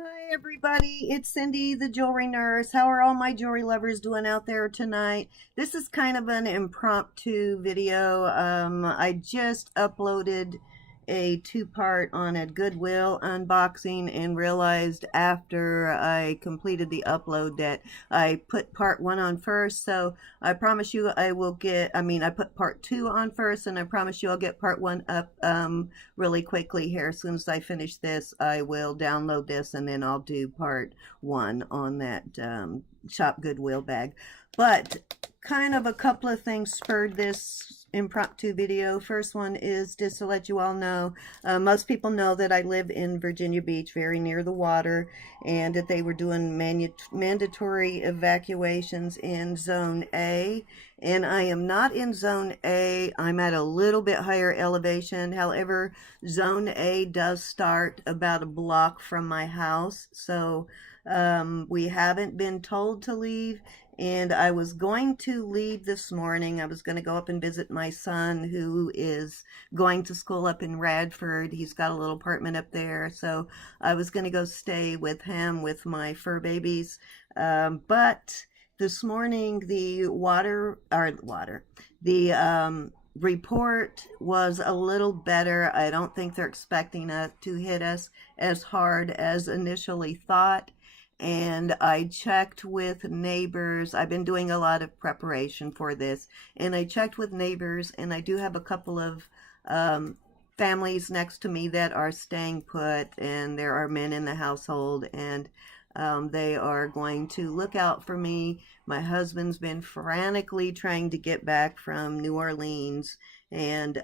Hi everybody, it's Cindy, the jewelry nurse. How are all my jewelry lovers doing out there tonight? This is kind of an impromptu video. I just uploaded a two-part on a Goodwill unboxing and realized after I completed the upload that I put part one on first. So I promise you I will I put part two on first, and I promise you I'll get part one up really quickly here. As soon as I finish this, I will download this and then I'll do part one on that Shop Goodwill bag. But kind of a couple of things spurred this impromptu video. First one is just to let you all know, most people know that I live in Virginia Beach, very near the water, and that they were doing mandatory evacuations in Zone A. And I am not in Zone A. I'm at a little bit higher elevation. However, Zone A does start about a block from my house. So we haven't been told to leave. And I was going to leave this morning. I was going to go up and visit my son, who is going to school up in Radford. He's got a little apartment up there. So I was going to go stay with him with my fur babies. But this morning, the report was a little better. I don't think they're expecting it to hit us as hard as initially thought. And I checked with neighbors. I've been doing a lot of preparation for this, and I checked with neighbors, and I do have a couple of families next to me that are staying put, and there are men in the household, and they are going to look out for me. My husband's been frantically trying to get back from New Orleans, and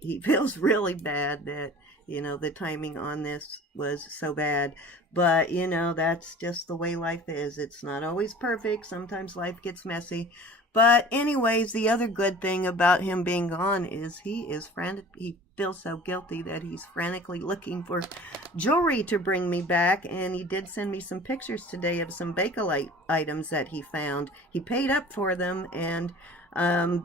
he feels really bad that, you know, the timing on this was so bad. But, you know, that's just the way life is. It's not always perfect. Sometimes life gets messy. But anyways, the other good thing about him being gone is he is frantic. He feels so guilty that he's frantically looking for jewelry to bring me back. And he did send me some pictures today of some Bakelite items that he found. He paid up for them, and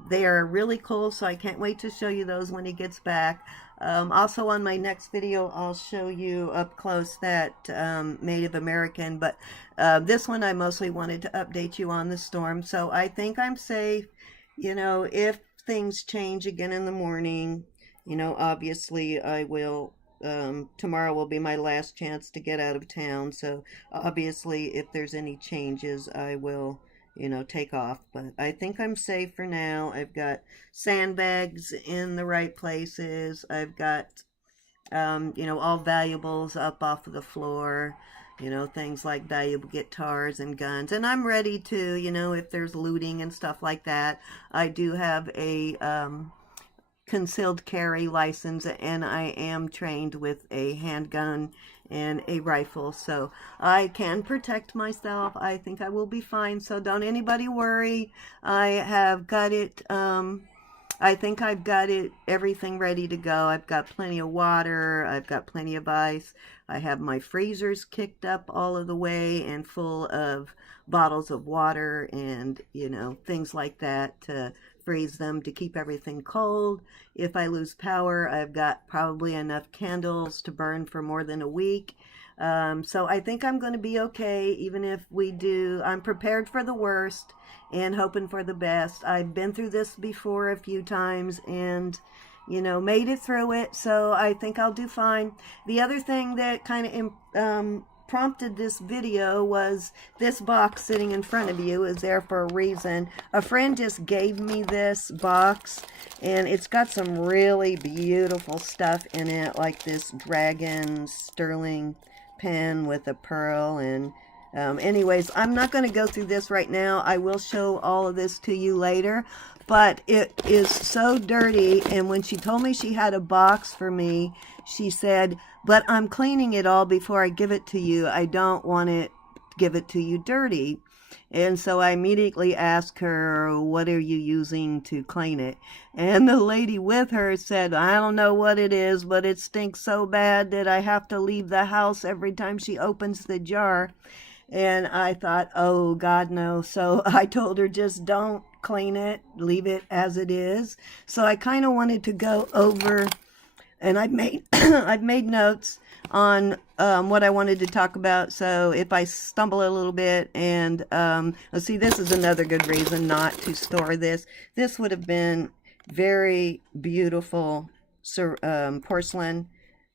they are really cool, so I can't wait to show you those when he gets back. Also on my next video, I'll show you up close that Native American, but this one I mostly wanted to update you on the storm. So I think I'm safe. You know, if things change again in the morning, you know, obviously I will, tomorrow will be my last chance to get out of town. So obviously if there's any changes, I will, you know, take off. But I think I'm safe for now. I've got sandbags in the right places. I've got, you know, all valuables up off of the floor. You know, things like valuable guitars and guns. And I'm ready to, you know, if there's looting and stuff like that. I do have a concealed carry license, and I am trained with a handgun and a rifle, so I can protect myself. I think I will be fine, so don't anybody worry. I have got it, I think I've got it, everything ready to go. I've got plenty of water, I've got plenty of ice. I have my freezers kicked up all of the way and full of bottles of water and, you know, things like that to freeze them to keep everything cold. If I lose power, I've got probably enough candles to burn for more than a week. So I think I'm going to be okay, even if we do. I'm prepared for the worst and hoping for the best. I've been through this before a few times and, you know, made it through it. So I think I'll do fine. The other thing that kind of prompted this video was this box sitting in front of you is there for a reason. A friend just gave me this box, and it's got some really beautiful stuff in it, like this dragon sterling pen with a pearl. And anyways, I'm not going to go through this right now. I will show all of this to you later, but it is so dirty. And when she told me she had a box for me, she said, but I'm cleaning it all before I give it to you. I don't want to give it to you dirty. And so I immediately asked her, what are you using to clean it? And the lady with her said, I don't know what it is, but it stinks so bad that I have to leave the house every time she opens the jar. And I thought, oh God, no. So I told her, just don't clean it, leave it as it is. So I kind of wanted to go over, and I've made I've made notes on what I wanted to talk about. So if I stumble a little bit, and let's see, this is another good reason not to store this. This would have been very beautiful porcelain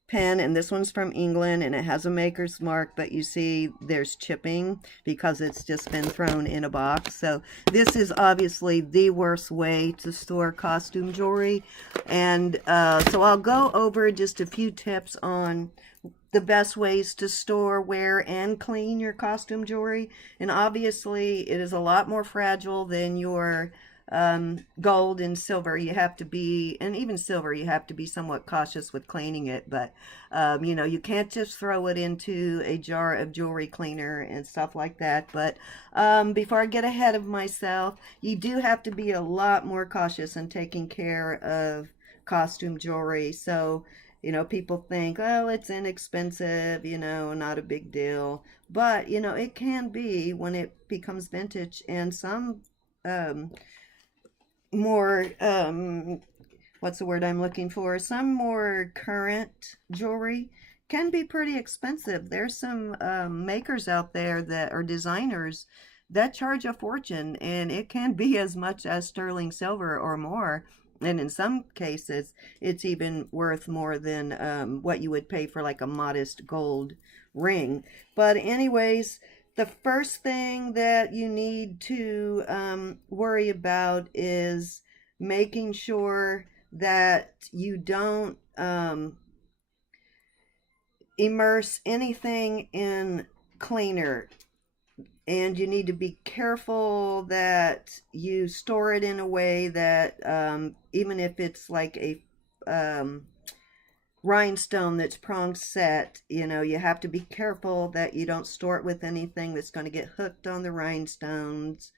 pen, and this one's from England, and it has a maker's mark, but you see there's chipping because it's just been thrown in a box. So this is obviously the worst way to store costume jewelry, and so I'll go over just a few tips on the best ways to store, wear, and clean your costume jewelry. And obviously it is a lot more fragile than your gold and silver. You have to be, and even silver, you have to be somewhat cautious with cleaning it. But you know, you can't just throw it into a jar of jewelry cleaner and stuff like that. But before I get ahead of myself, you do have to be a lot more cautious in taking care of costume jewelry. So you know, people think, oh, it's inexpensive, you know, not a big deal. But, you know, it can be when it becomes vintage. And some um, more, what's the word I'm looking for? Some more current jewelry can be pretty expensive. There's some makers out there that are designers that charge a fortune, and it can be as much as sterling silver or more. And in some cases, it's even worth more than what you would pay for like a modest gold ring. But anyways, the first thing that you need to worry about is making sure that you don't immerse anything in cleaner. And you need to be careful that you store it in a way that even if it's like a rhinestone that's prong set, you know, you have to be careful that you don't store it with anything that's going to get hooked on the rhinestones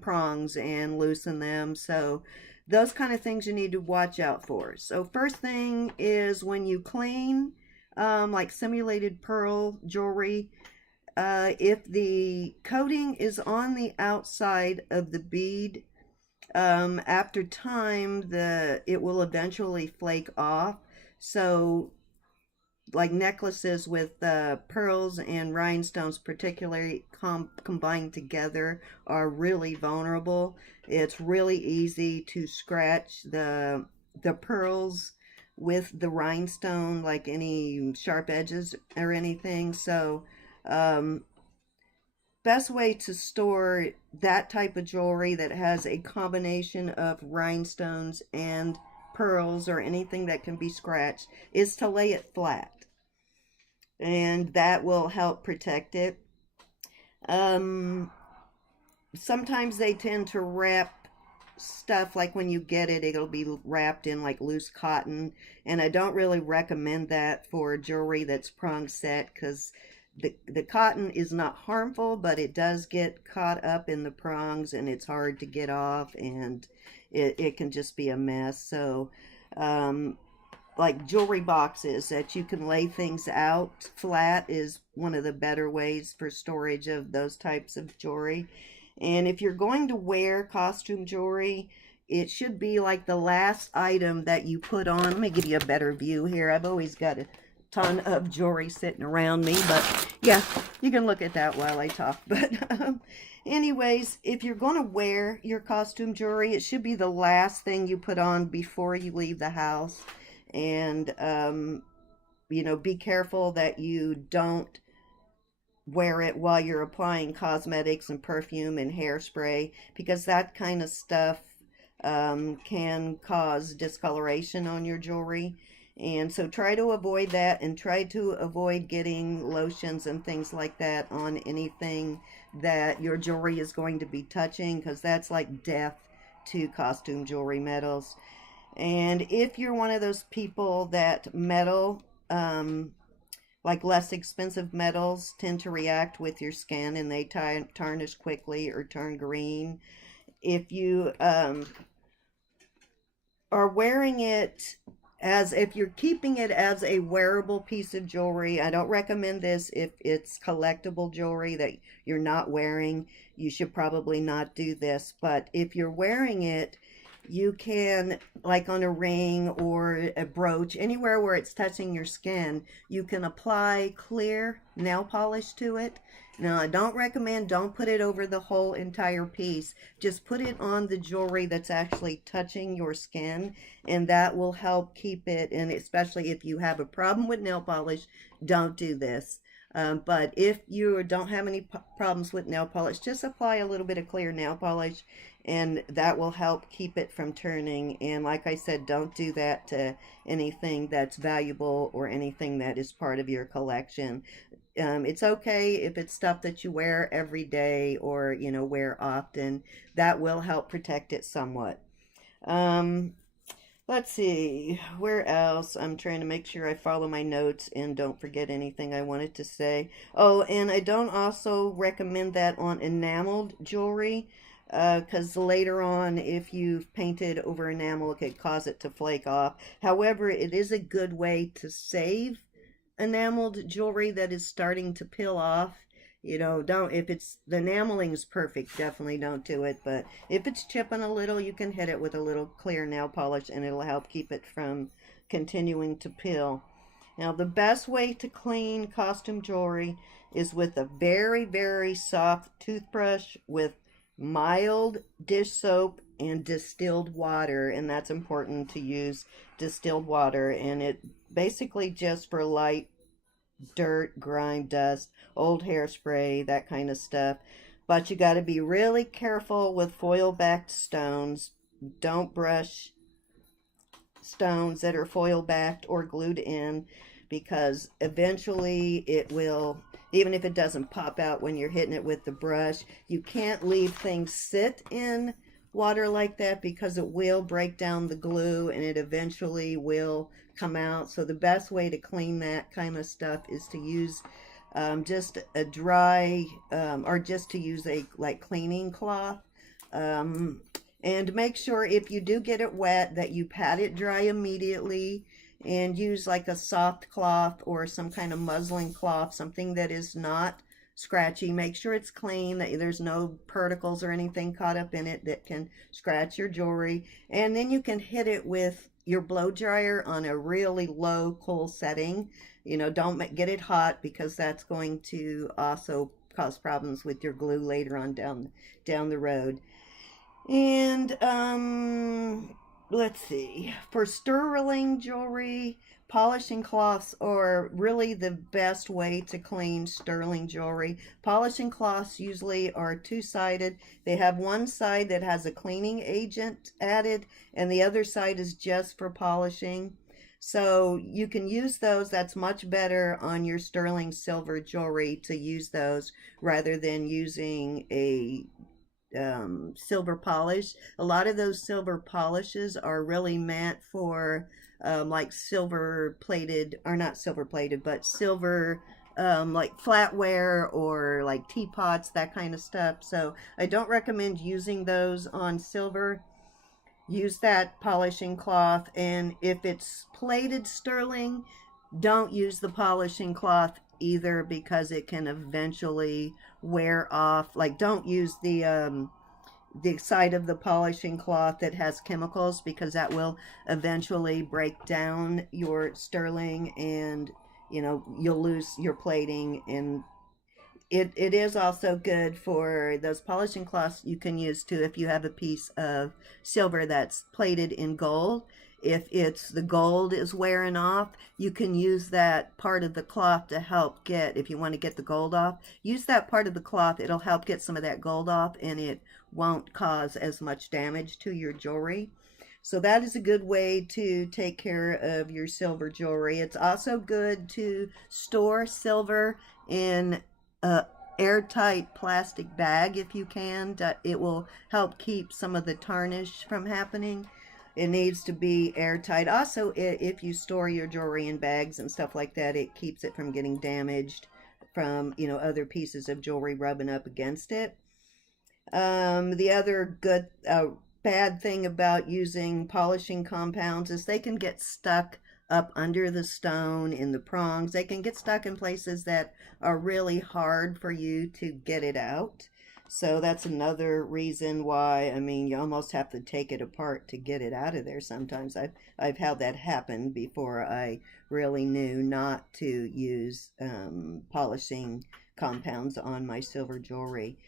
prongs and loosen them. So those kind of things you need to watch out for. So first thing is when you clean like simulated pearl jewelry, if the coating is on the outside of the bead, after time it will eventually flake off. So like necklaces with pearls and rhinestones particularly combined together are really vulnerable. It's really easy to scratch the pearls with the rhinestone, like any sharp edges or anything. So best way to store that type of jewelry that has a combination of rhinestones and pearls or anything that can be scratched is to lay it flat, and that will help protect it. Sometimes they tend to wrap stuff, like when you get it, it'll be wrapped in like loose cotton, and I don't really recommend that for jewelry that's prong set, because the cotton is not harmful, but it does get caught up in the prongs and it's hard to get off, and it can just be a mess. So like jewelry boxes that you can lay things out flat is one of the better ways for storage of those types of jewelry. And if you're going to wear costume jewelry, it should be like the last item that you put on. Let me give you a better view here. I've always got a ton of jewelry sitting around me, but yeah, you can look at that while I talk. But anyways, if you're going to wear your costume jewelry, it should be the last thing you put on before you leave the house. And you know, be careful that you don't wear it while you're applying cosmetics and perfume and hairspray, because that kind of stuff can cause discoloration on your jewelry. And so try to avoid that, and try to avoid getting lotions and things like that on anything that your jewelry is going to be touching, because that's like death to costume jewelry metals. And if you're one of those people that metal, like less expensive metals, tend to react with your skin and they tarnish quickly or turn green, if you are wearing it if you're keeping it as a wearable piece of jewelry, I don't recommend this. If it's collectible jewelry that you're not wearing, you should probably not do this. But if you're wearing it you can, like on a ring or a brooch, anywhere where it's touching your skin, you can apply clear nail polish to it. Now, I don't recommend, don't put it over the whole entire piece. Just put it on the jewelry that's actually touching your skin, and that will help keep it, and especially if you have a problem with nail polish, don't do this. But if you don't have any problems with nail polish, just apply a little bit of clear nail polish, and that will help keep it from turning. And like I said, don't do that to anything that's valuable or anything that is part of your collection. It's okay if it's stuff that you wear every day or, wear often. That will help protect it somewhat. Um, let's see, where else? I'm trying to make sure I follow my notes and don't forget anything I wanted to say. Oh, and I don't also recommend that on enameled jewelry, because later on, if you've painted over enamel, it could cause it to flake off. However, it is a good way to save enameled jewelry that is starting to peel off. Don't, if it's, the enameling is perfect, definitely don't do it. But if it's chipping a little, you can hit it with a little clear nail polish and it'll help keep it from continuing to peel. Now, the best way to clean costume jewelry is with a very, very soft toothbrush with mild dish soap and distilled water. And that's important to use distilled water. And it basically just for light dirt, grime, dust, old hairspray, that kind of stuff. But you got to be really careful with foil-backed stones. Don't brush stones that are foil-backed or glued in, because eventually it will, even if it doesn't pop out when you're hitting it with the brush, you can't leave things sit in water like that because it will break down the glue and it eventually will come out. So the best way to clean that kind of stuff is to use just a dry or just to use a cleaning cloth, and make sure if you do get it wet that you pat it dry immediately, and use like a soft cloth or some kind of muslin cloth, something that is not scratchy. Make sure it's clean, that there's no particles or anything caught up in it that can scratch your jewelry. And then you can hit it with your blow dryer on a really low cool setting. Don't get it hot, because that's going to also cause problems with your glue later on down the road. And let's see, for sterling jewelry, polishing cloths are really the best way to clean sterling jewelry. Polishing cloths usually are two-sided. They have one side that has a cleaning agent added, and the other side is just for polishing. So you can use those. That's much better on your sterling silver jewelry to use those rather than using a silver polish. A lot of those silver polishes are really meant for like silver plated, or not silver plated, but silver like flatware or like teapots, that kind of stuff. So I don't recommend using those on silver. Use that polishing cloth, and if it's plated sterling, don't use the polishing cloth either, because it can eventually wear off. Like, don't use the side of the polishing cloth that has chemicals, because that will eventually break down your sterling, and you'll lose your plating. And it is also good for those polishing cloths you can use too if you have a piece of silver that's plated in gold. If the gold is wearing off, you can use that part of the cloth to help get, if you want to get the gold off, use that part of the cloth. It'll help get some of that gold off, and it won't cause as much damage to your jewelry. So that is a good way to take care of your silver jewelry. It's also good to store silver in a airtight plastic bag if you can. It will help keep some of the tarnish from happening. It needs to be airtight. Also, if you store your jewelry in bags and stuff like that, it keeps it from getting damaged from other pieces of jewelry rubbing up against it. The other bad thing about using polishing compounds is they can get stuck up under the stone, in the prongs. They can get stuck in places that are really hard for you to get it out. So that's another reason why, I mean, you almost have to take it apart to get it out of there sometimes. I've had that happen before I really knew not to use polishing compounds on my silver jewelry.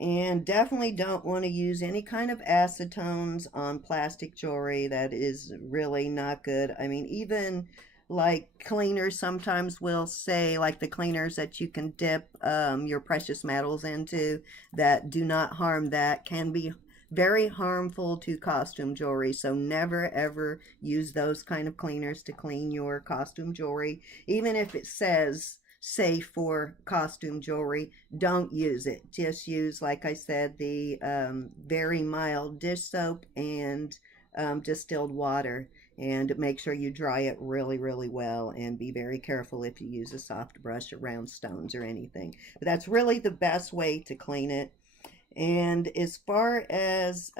And definitely don't want to use any kind of acetones on plastic jewelry. That is really not good. I mean, even like cleaners sometimes will say, like the cleaners that you can dip your precious metals into that do not harm, that can be very harmful to costume jewelry. So never ever use those kind of cleaners to clean your costume jewelry. Even if it says safe for costume jewelry, don't use it. Just use, like I said, the very mild dish soap and distilled water, and make sure you dry it really, really well, and be very careful if you use a soft brush around stones or anything. But that's really the best way to clean it. And as far as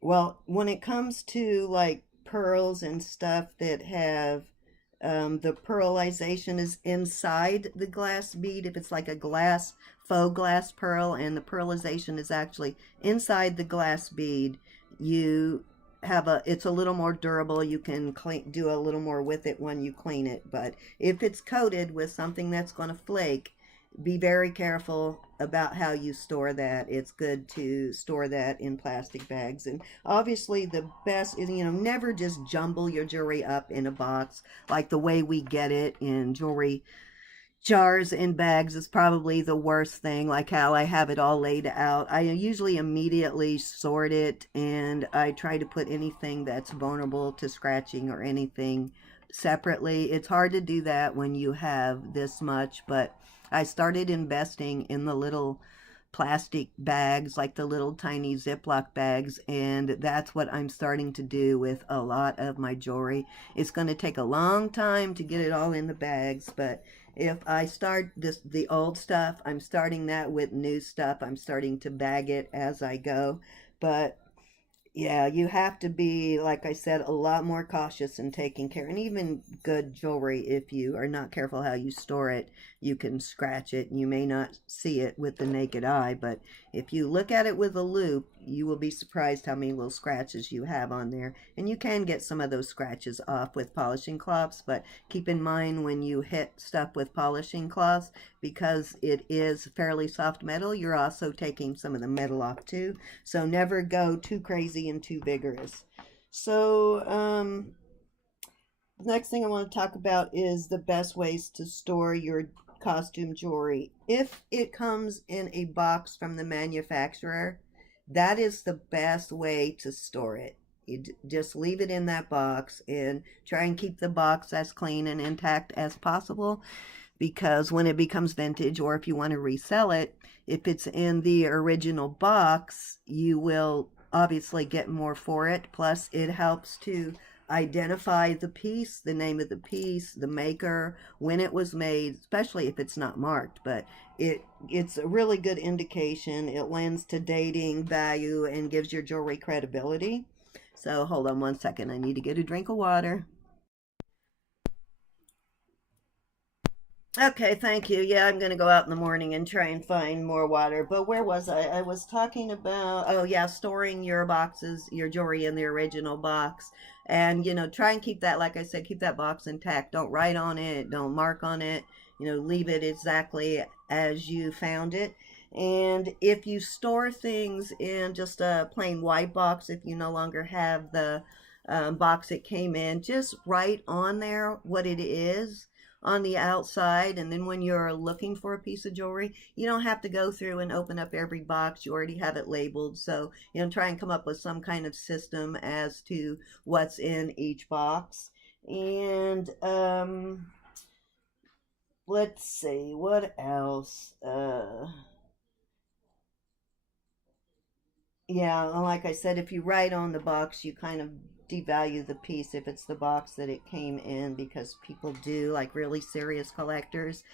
well, when it comes to like pearls and stuff that have the pearlization is inside the glass bead, if it's like a glass, faux glass pearl, and the pearlization is actually inside the glass bead, you have it's a little more durable. You can do a little more with it when you clean it. But if it's coated with something that's going to flake, be very careful about how you store that. It's good to store that in plastic bags. And obviously the best is, never just jumble your jewelry up in a box like the way we get it in jewelry jars and bags is probably the worst thing, like how I have it all laid out. I usually immediately sort it, and I try to put anything that's vulnerable to scratching or anything separately. It's hard to do that when you have this much, but I started investing in the little plastic bags, like the little tiny Ziploc bags, and that's what I'm starting to do with a lot of my jewelry. It's going to take a long time to get it all in the bags, but if I start the old stuff, I'm starting that with new stuff. I'm starting to bag it as I go. But yeah, you have to be, like I said, a lot more cautious in taking care. And even good jewelry, if you are not careful how you store it, you can scratch it. You may not see it with the naked eye, but if you look at it with a loupe, you will be surprised how many little scratches you have on there. And you can get some of those scratches off with polishing cloths, but keep in mind when you hit stuff with polishing cloths, because it is fairly soft metal, you're also taking some of the metal off too. So never go too crazy and too vigorous. So next thing I want to talk about is the best ways to store your costume jewelry. If it comes in a box from the manufacturer, that is the best way to store it. You just leave it in that box and try and keep the box as clean and intact as possible, because when it becomes vintage, or if you want to resell it, if it's in the original box, you will obviously get more for it. Plus, it helps to identify the piece, the name of the piece, the maker, when it was made, especially if it's not marked. But it's a really good indication. It lends to dating value and gives your jewelry credibility. So hold on one second. I need to get a drink of water. Okay, thank you. Yeah, I'm going to go out in the morning and try and find more water. But where was I? I was talking about, oh yeah, storing your boxes, your jewelry in the original box. And, try and keep that, like I said, keep that box intact. Don't write on it, don't mark on it. Leave it exactly as you found it. And if you store things in just a plain white box, if you no longer have the box it came in, just write on there what it is on the outside. And then when you're looking for a piece of jewelry, you don't have to go through and open up every box. You already have it labeled. So, try and come up with some kind of system as to what's in each box. And let's see, what else? Yeah, like I said, if you write on the box, you kind of devalue the piece if it's the box that it came in, because people do, like really serious collectors,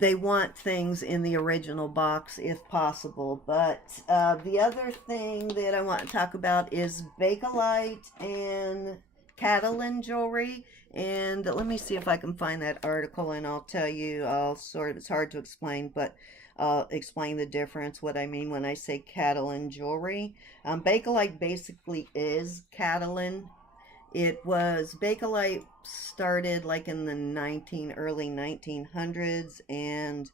they want things in the original box if possible. But the other thing that I want to talk about is Bakelite and Catalan jewelry. And let me see if I can find that article, and I'll tell you, it's hard to explain, but I'll explain the difference, what I mean when I say Catalan jewelry. Bakelite basically is Catalan. It was Bakelite started like in the early 1900s, and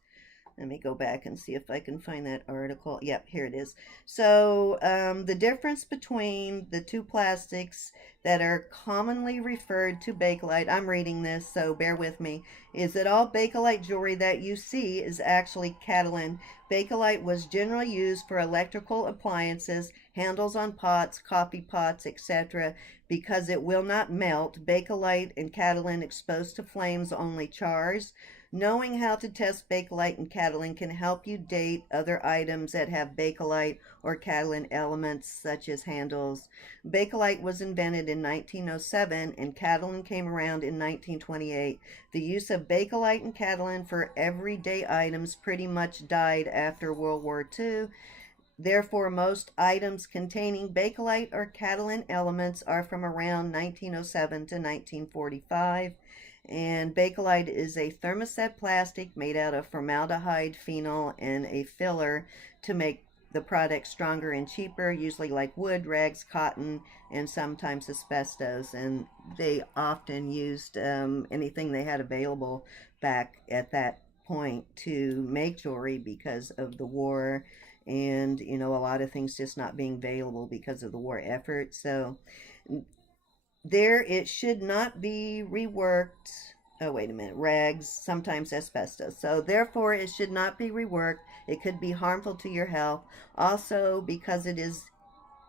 let me go back and see if I can find that article. Yep, here it is. So, the difference between the two plastics that are commonly referred to Bakelite, I'm reading this, so bear with me, is that all Bakelite jewelry that you see is actually Catalan. Bakelite was generally used for electrical appliances, handles on pots, coffee pots, etc., because it will not melt. Bakelite and Catalan exposed to flames only chars. Knowing how to test Bakelite and Catalan can help you date other items that have Bakelite or Catalan elements, such as handles. Bakelite was invented in 1907 and Catalan came around in 1928. The use of Bakelite and Catalan for everyday items pretty much died after World War II. Therefore, most items containing Bakelite or Catalan elements are from around 1907 to 1945. And Bakelite is a thermoset plastic made out of formaldehyde, phenol, and a filler to make the product stronger and cheaper, usually like wood, rags, cotton, and sometimes asbestos. And they often used anything they had available back at that point to make jewelry because of the war, and a lot of things just not being available because of the war effort. So there, it should not be reworked. Oh, wait a minute. Rags, sometimes asbestos. So, therefore, it should not be reworked. It could be harmful to your health. Also, because it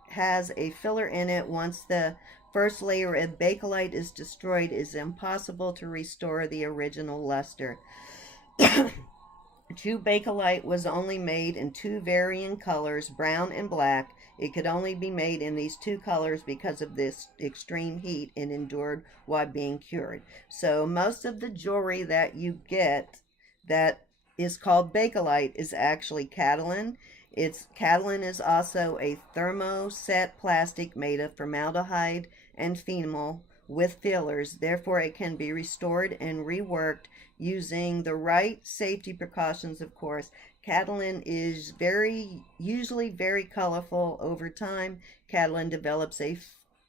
has a filler in it, once the first layer of Bakelite is destroyed, it is impossible to restore the original luster. True Bakelite was only made in two varying colors, brown and black. It could only be made in these two colors because of this extreme heat it endured while being cured. So most of the jewelry that you get that is called Bakelite is actually Catalan. Catalan is also a thermoset plastic made of formaldehyde and phenol with fillers. Therefore, it can be restored and reworked using the right safety precautions, of course. Catalan is usually very colorful over time. Catalan develops a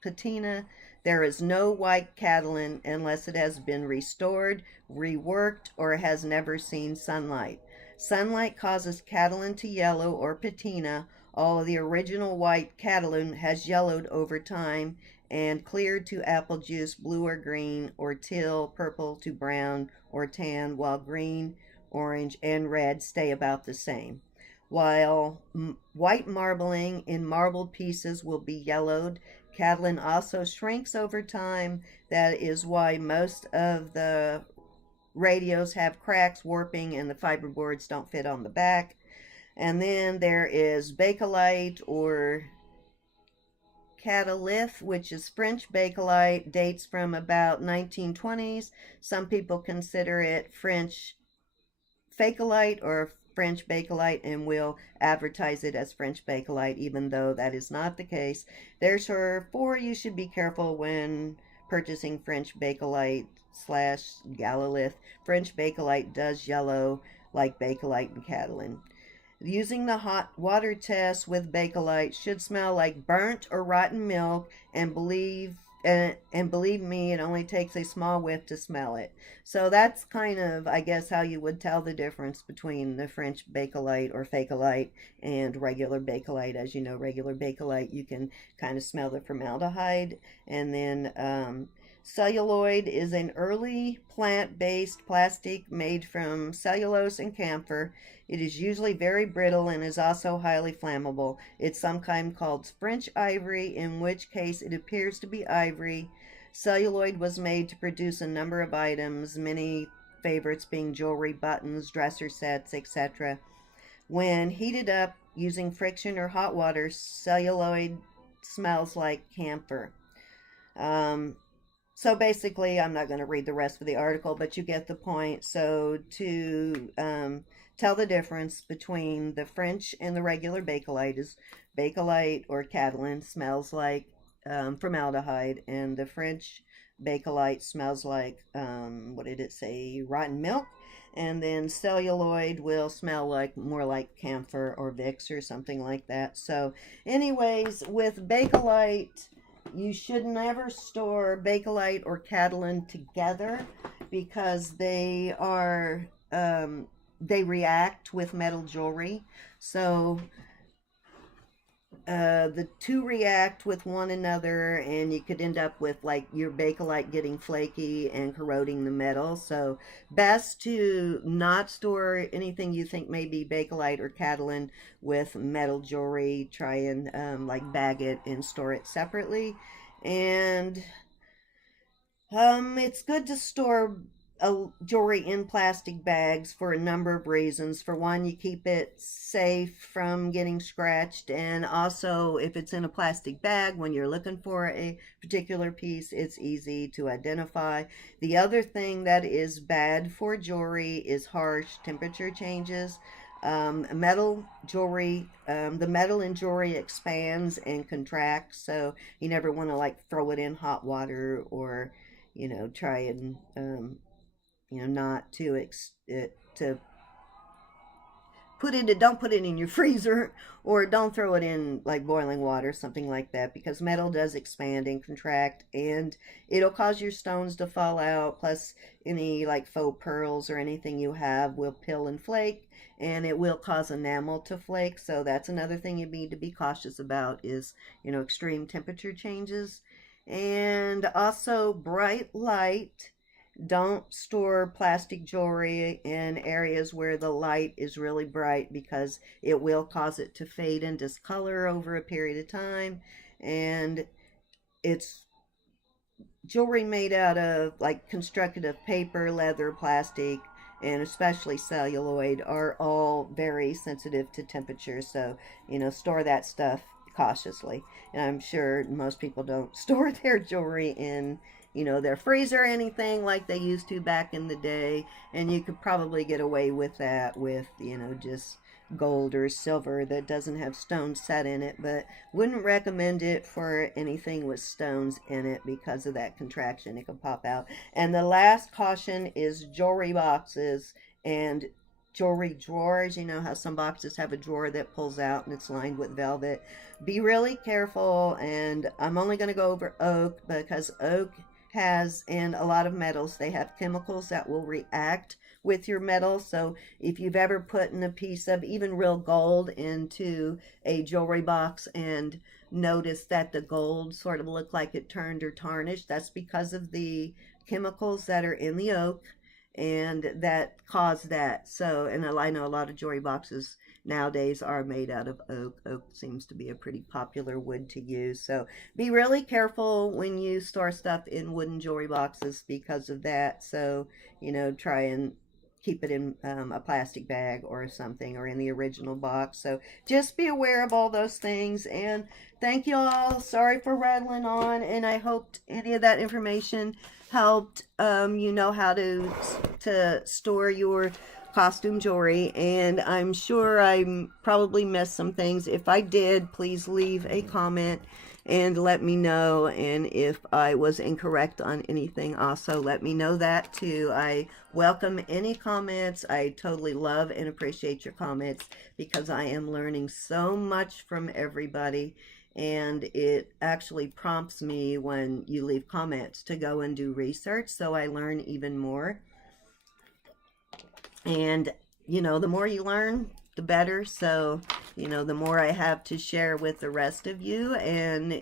patina. There is no white Catalan unless it has been restored, reworked, or has never seen sunlight. Sunlight causes Catalan to yellow or patina. All the original white Catalan has yellowed over time and cleared to apple juice, blue or green, or teal, purple to brown or tan, while green, orange, and red stay about the same. While white marbling in marbled pieces will be yellowed, Catalan also shrinks over time. That is why most of the radios have cracks, warping, and the fiberboards don't fit on the back. And then there is Bakelite or Catalith, which is French Bakelite, dates from about 1920s. Some people consider it French Fakelite or French Bakelite and will advertise it as French Bakelite, even though that is not the case. Therefore, you should be careful when purchasing French Bakelite slash Galalith. French Bakelite does yellow like Bakelite and Catalan. Using the hot water test with Bakelite should smell like burnt or rotten milk, and believe me, it only takes a small whiff to smell it. So that's kind of, I guess, how you would tell the difference between the French Bakelite or Fakelite and regular Bakelite. As you know, regular Bakelite, you can kind of smell the formaldehyde. And then celluloid is an early plant-based plastic made from cellulose and camphor. It is usually very brittle and is also highly flammable. It's sometimes called French ivory, in which case it appears to be ivory. Celluloid was made to produce a number of items, many favorites being jewelry, buttons, dresser sets, etc. When heated up using friction or hot water, celluloid smells like camphor. So basically, I'm not going to read the rest of the article, but you get the point. So to tell the difference between the French and the regular Bakelite is Bakelite or Catalan smells like formaldehyde, and the French Bakelite smells like, what did it say, rotten milk. and then celluloid will smell like more like camphor or Vicks or something like that. So anyways, with Bakelite, you should never store Bakelite or Catalin together because they react with metal jewelry. So the two react with one another, and you could end up with like your Bakelite getting flaky and corroding the metal. So best to not store anything you think may be Bakelite or Catalin with metal jewelry. Try and like bag it and store it separately. And it's good to store jewelry in plastic bags for a number of reasons. For one, you keep it safe from getting scratched, and also if it's in a plastic bag, when you're looking for a particular piece, it's easy to identify. The other thing that is bad for jewelry is harsh temperature changes. Metal jewelry, the metal in jewelry expands and contracts, so you never want to like throw it in hot water or try and not to don't put it in your freezer, or don't throw it in like boiling water, something like that, because metal does expand and contract, and it'll cause your stones to fall out. Plus any like faux pearls or anything you have will pill and flake, and it will cause enamel to flake. So that's another thing you need to be cautious about is extreme temperature changes. And also bright light. Don't store plastic jewelry in areas where the light is really bright because it will cause it to fade and discolor over a period of time. And it's jewelry made out of like constructed of paper, leather, plastic, and especially celluloid are all very sensitive to temperature. So, store that stuff cautiously. And I'm sure most people don't store their jewelry in their freezer or anything like they used to back in the day. And you could probably get away with that with, just gold or silver that doesn't have stones set in it, but wouldn't recommend it for anything with stones in it because of that contraction. It can pop out. And the last caution is jewelry boxes and jewelry drawers. You know how some boxes have a drawer that pulls out and it's lined with velvet. Be really careful, and I'm only going to go over oak because oak has, in a lot of metals, they have chemicals that will react with your metal. So if you've ever put in a piece of even real gold into a jewelry box and noticed that the gold sort of looked like it turned or tarnished, that's because of the chemicals that are in the oak and that cause that. So, and I know a lot of jewelry boxes nowadays are made out of oak. Oak seems to be a pretty popular wood to use. So be really careful when you store stuff in wooden jewelry boxes because of that. So, try and keep it in a plastic bag or something, or in the original box. So just be aware of all those things. And thank you all. Sorry for rattling on, and I hoped any of that information helped you know how to store your costume jewelry. And I'm sure I probably missed some things. If I did, please leave a comment and let me know. And if I was incorrect on anything, also let me know that too. I welcome any comments. I totally love and appreciate your comments because I am learning so much from everybody, and it actually prompts me when you leave comments to go and do research, so I learn even more. And the more you learn, the better. So the more I have to share with the rest of you, and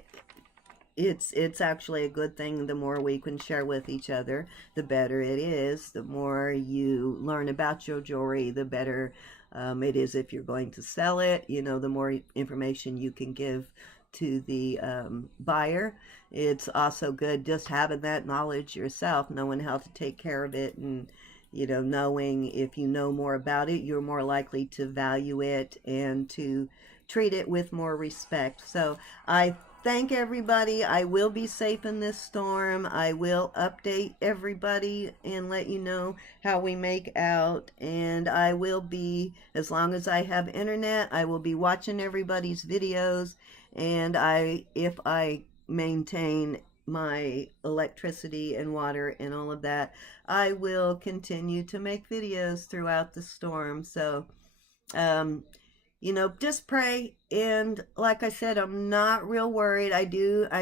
it's actually a good thing. The more we can share with each other, the better it is. The more you learn about your jewelry, the better it is if you're going to sell it. The more information you can give to the buyer. It's also good just having that knowledge yourself, knowing how to take care of it, and knowing if you know more about it, you're more likely to value it and to treat it with more respect. So I thank everybody. I will be safe in this storm. I will update everybody and let you know how we make out. And I will be, as long as I have internet, I will be watching everybody's videos. And if I maintain my electricity and water and all of that, I will continue to make videos throughout the storm. So, um, just pray. And like I said, I'm not real worried. I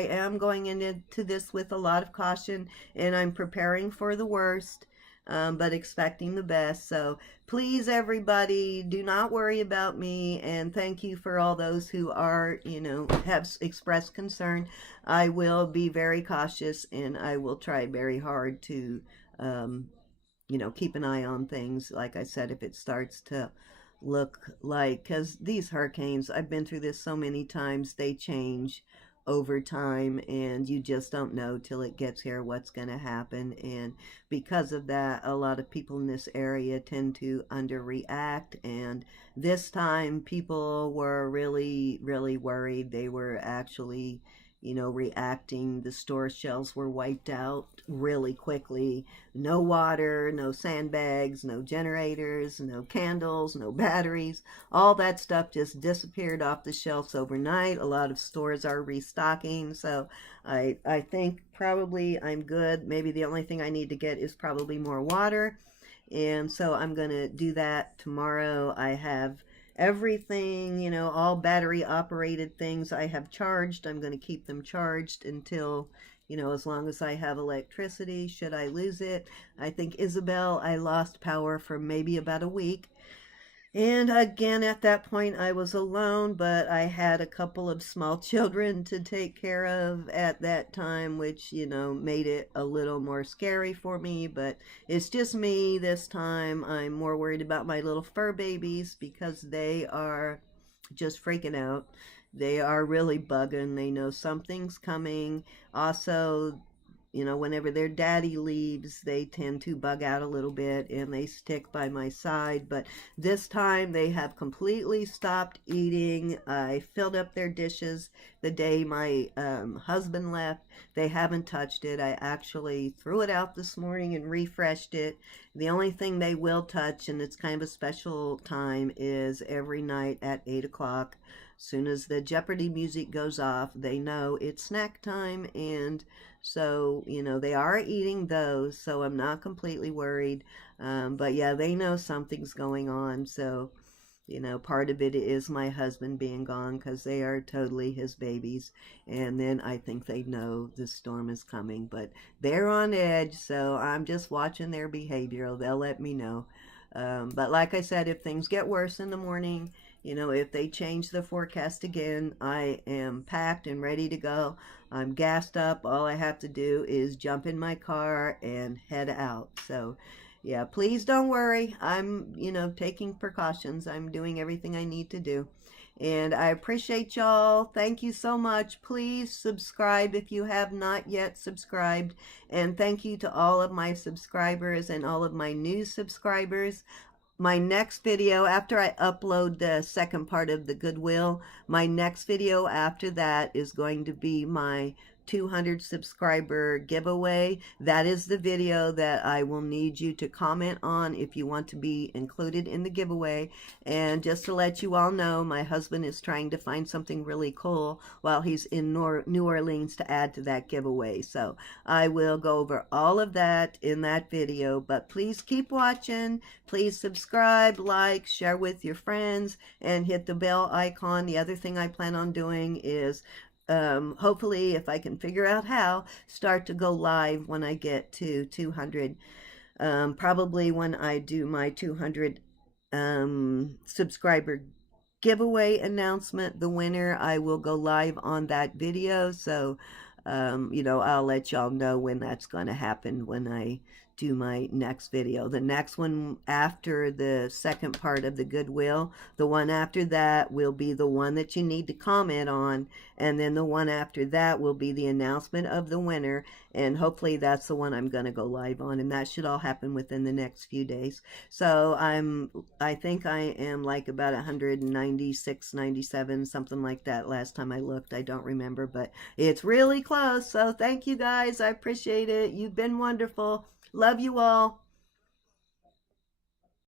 am going into this with a lot of caution, and I'm preparing for the worst, but expecting the best. So please, everybody, do not worry about me. And thank you for all those who are, have expressed concern. I will be very cautious, and I will try very hard to, keep an eye on things. Like I said, if it starts to look like, because these hurricanes, I've been through this so many times, they change over time, and you just don't know till it gets here what's going to happen. And because of that, a lot of people in this area tend to underreact. And this time people were really, really worried. They were actually, reacting. The store shelves were wiped out really quickly. No water, no sandbags, no generators, no candles, no batteries. All that stuff just disappeared off the shelves overnight. A lot of stores are restocking. So I think probably I'm good. Maybe the only thing I need to get is probably more water. And so I'm going to do that tomorrow. I have everything, all battery operated things I have charged. I'm going to keep them charged until, as long as I have electricity. Should I lose it? I think Isabel, I lost power for maybe about a week. And again, at that point, I was alone, but I had a couple of small children to take care of at that time, which, made it a little more scary for me. But it's just me this time. I'm more worried about my little fur babies because they are just freaking out. They are really bugging. They know something's coming. Also, whenever their daddy leaves, they tend to bug out a little bit and they stick by my side. But this time they have completely stopped eating. I filled up their dishes the day my husband left. They haven't touched it. I actually threw it out this morning and refreshed it. The only thing they will touch, and it's kind of a special time, is every night at 8 o'clock. Soon as the Jeopardy music goes off, they know it's snack time. And so, they are eating those, so I'm not completely worried. But yeah, they know something's going on. So, part of it is my husband being gone because they are totally his babies. And then I think they know the storm is coming, but they're on edge. So I'm just watching their behavior. They'll let me know. But like I said, if things get worse in the morning, if they change the forecast again, I am packed and ready to go. I'm gassed up. All I have to do is jump in my car and head out. So, yeah, please don't worry. I'm, taking precautions. I'm doing everything I need to do. And I appreciate y'all. Thank you so much. Please subscribe if you have not yet subscribed. And thank you to all of my subscribers and all of my new subscribers. My next video, after I upload the second part of the Goodwill, my next video after that is going to be my 200 subscriber giveaway. That is the video that I will need you to comment on if you want to be included in the giveaway. And just to let you all know, my husband is trying to find something really cool while he's in New Orleans to add to that giveaway. So I will go over all of that in that video, but please keep watching. Please subscribe, like, share with your friends, and hit the bell icon. The other thing I plan on doing is hopefully, if I can figure out how, start to go live when I get to 200. Probably when I do my 200 subscriber giveaway announcement, the winner, I will go live on that video. So, I'll let y'all know when that's going to happen when I do my next video. The next one after the second part of the Goodwill, the one after that will be the one that you need to comment on, and then the one after that will be the announcement of the winner, and hopefully that's the one I'm going to go live on, and that should all happen within the next few days. So I think I am like about 196, 97, something like that. Last time I looked, I don't remember, but it's really close. So thank you guys. I appreciate it. You've been wonderful. Love you all.